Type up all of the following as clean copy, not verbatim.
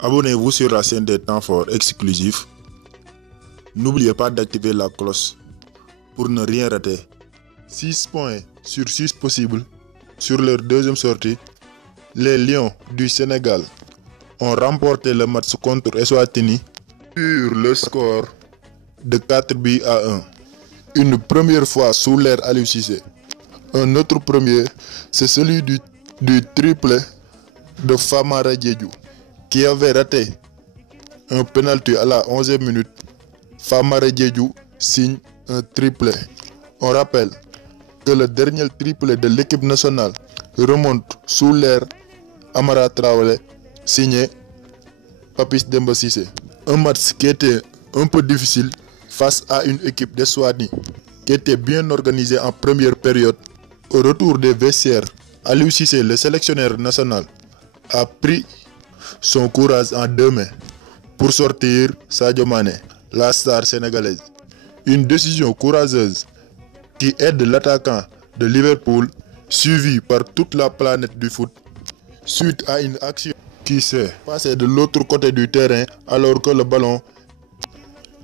Abonnez-vous sur la chaîne des temps forts exclusifs. N'oubliez pas d'activer la cloche pour ne rien rater. 6 points sur 6 possibles sur leur deuxième sortie. Les Lions du Sénégal ont remporté le match contre Eswatini sur le score de 4 buts à 1. Une première fois sous l'ère Aliou Cissé. Un autre premier, c'est celui du triplé de Famara Diédhiou, qui avait raté un penalty à la 11e minute. Famara Diédhiou signe un triplé. On rappelle que le dernier triplé de l'équipe nationale remonte sous l'ère Amara Traoré, signé Papis Demba Cissé. Un match qui était un peu difficile face à une équipe d'Eswatini qui était bien organisée en première période. Au retour des vestiaires, Aliou Cissé, le sélectionneur national, a pris son courage en deux mains pour sortir Sadio Mané, la star sénégalaise. Une décision courageuse qui aide l'attaquant de Liverpool, suivi par toute la planète du foot, suite à une action qui s'est passée de l'autre côté du terrain alors que le ballon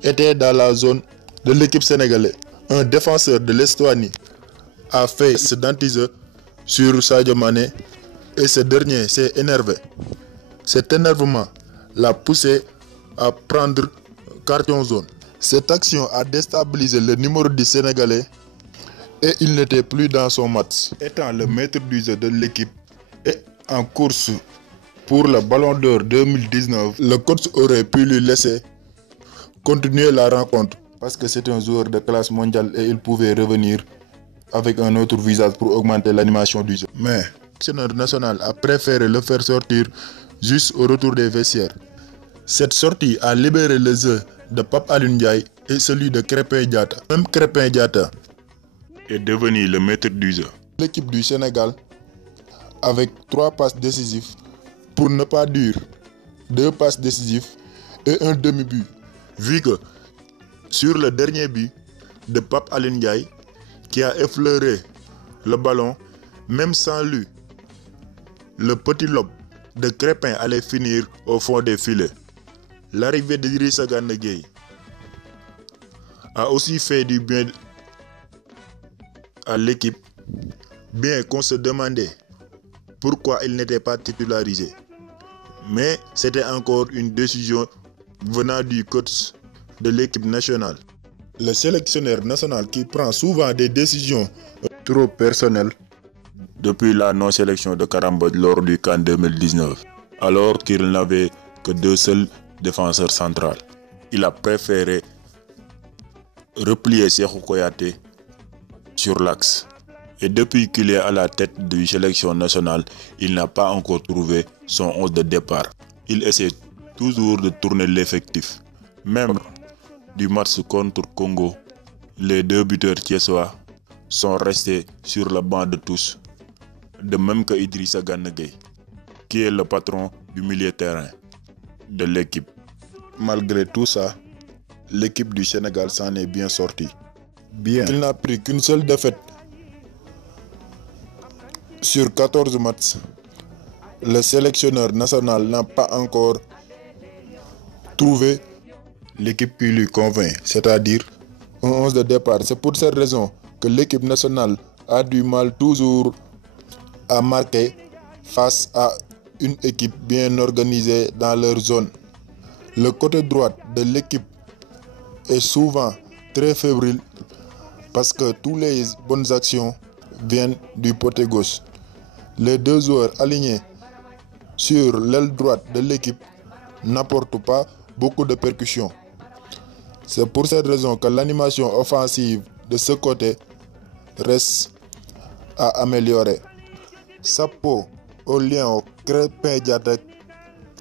était dans la zone de l'équipe sénégalaise. Un défenseur de l'Eswatini a fait se dentiser sur Sadio Mané et ce dernier s'est énervé. Cet énervement l'a poussé à prendre carton jaune. Cette action a déstabilisé le numéro 10 sénégalais et il n'était plus dans son match. Étant le maître du jeu de l'équipe et en course pour le Ballon d'Or 2019, le coach aurait pu lui laisser continuer la rencontre parce que c'est un joueur de classe mondiale et il pouvait revenir avec un autre visage pour augmenter l'animation du jeu. Mais le sélectionneur national a préféré le faire sortir juste au retour des vestiaires. Cette sortie a libéré le jeu de Pape Alioune Ndiaye et celui de Krépin Diatta. Même Krépin Diatta est devenu le maître du jeu. L'équipe du Sénégal, avec 3 passes décisives, pour ne pas dire 2 passes décisives et un demi-but. Vu que sur le dernier but de Pape Alioune Ndiaye, qui a effleuré le ballon, même sans lui, le petit lob de Krépin allait finir au fond des filets. L'arrivée d'Idrissa Gana Gueye a aussi fait du bien à l'équipe, bien qu'on se demandait pourquoi il n'était pas titularisé. Mais c'était encore une décision venant du coach de l'équipe nationale. Le sélectionneur national qui prend souvent des décisions trop personnelles depuis la non-sélection de Karambodj lors du CAN 2019, alors qu'il n'avait que 2 seuls défenseurs centraux. Il a préféré replier Cheikhou Kouyaté sur l'axe. Et depuis qu'il est à la tête de la sélection nationale, il n'a pas encore trouvé son 11 de départ. Il essaie toujours de tourner l'effectif. Même du match contre Congo, les 2 buteurs thiessois sont restés sur le banc de touche, de même que Idrissa Gana Gueye, qui est le patron du milieu de terrain de l'équipe. Malgré tout ça, l'équipe du Sénégal s'en est bien sortie. Il n'a pris qu'une seule défaite sur 14 matchs. Le sélectionneur national n'a pas encore trouvé l'équipe qui lui convainc, c'est-à-dire un 11 de départ. C'est pour cette raison que l'équipe nationale a du mal toujours à marquer face à une équipe bien organisée dans leur zone. Le côté droit de l'équipe est souvent très fébrile parce que toutes les bonnes actions viennent du côté gauche. Les 2 joueurs alignés sur l'aile droite de l'équipe n'apportent pas beaucoup de percussions. C'est pour cette raison que l'animation offensive de ce côté reste à améliorer. Chapeau au lion Krépin Diatta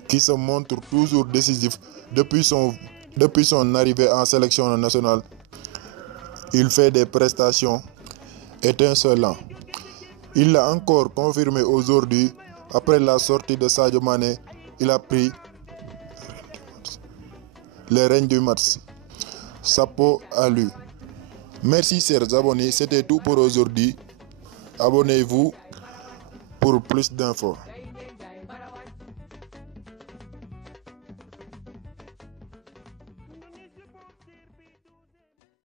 qui se montre toujours décisif depuis son arrivée en sélection nationale. Il fait des prestations étincelantes. Il l'a encore confirmé aujourd'hui après la sortie de Sadio Mané. Il a pris les rênes du match. Chapeau à lui. Merci chers abonnés, c'était tout pour aujourd'hui. Abonnez-vous pour plus d'infos.